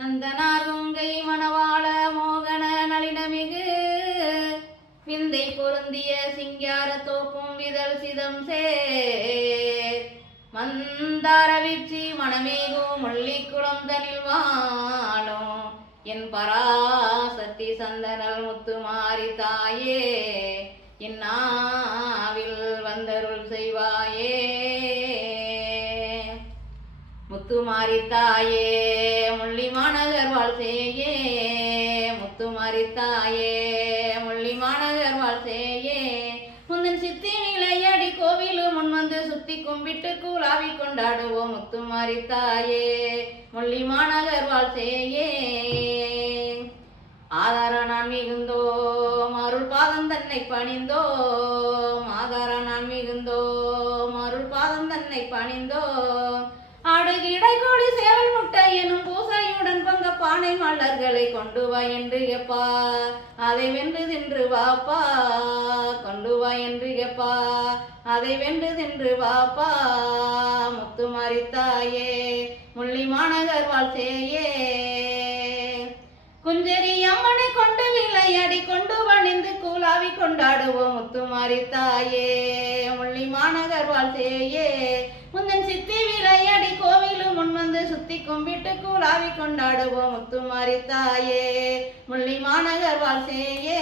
நந்தனார் கொங்கை மணவாள மோகன நளினமிகு விந்தை பொருந்திய சிங்கார தோப்பும் விதல் சிதம் சேர் மந்தார வீச்சி மணமேகும் முள்ளிக்குளம் தனில் வாழும் என் பராசக்தி சந்தனல் முத்துமாரி தாயே இந்நாவில் வந்தருள் செய்வாயே. முத்துமாரி தாயே முள்ளி மாநகர் வாழ்சேயே, முத்துமாரி தாயே முள்ளி மாநகர் வாழ்சேயே. முந்தன் சித்தி நிலையடி கோவிலு முன் வந்து சுத்தி கும்பிட்டு கூலாவி கொண்டாடுவோம் முத்துமாரி தாயே முள்ளி மாநகர் வாழ்சேயே. ஆதார நான் மிகுந்தோம் அருள் பாதம் தன்னை பணிந்தோம், ஆதார நான் மிகுந்தோம் அருள் பாதம் தன்னை பணிந்தோம். ஆடு கிடை கோடி சேவல் முட்டை எனும் பூசையுடன் பங்க பானை மலர்களை கொண்டு வா என்று எப்பா, அதை வென்று தின்று வாப்பா கொண்டு வா என்று எப்பா, அதை வென்று தின்று வாப்பா. முத்துமாரி தாயே முள்ளி மாநகர் வாழ்சேயே. குஞ்சரி அம்மனை கொண்டு விளையாடி கொண்டு வணிந்து கூலாவி கொண்டாடுவோம் முத்துமாரி தாயே முள்ளி மாநகர் வாழ்சேயே. முந்தன் சித்தி விளையாடி கோவிலு முன் வந்து சுத்தி கும்பிட்டு கூலாவி கொண்டாடுவோம் முத்துமாரி தாயே முள்ளி மாநகர் வாழ்சேயே.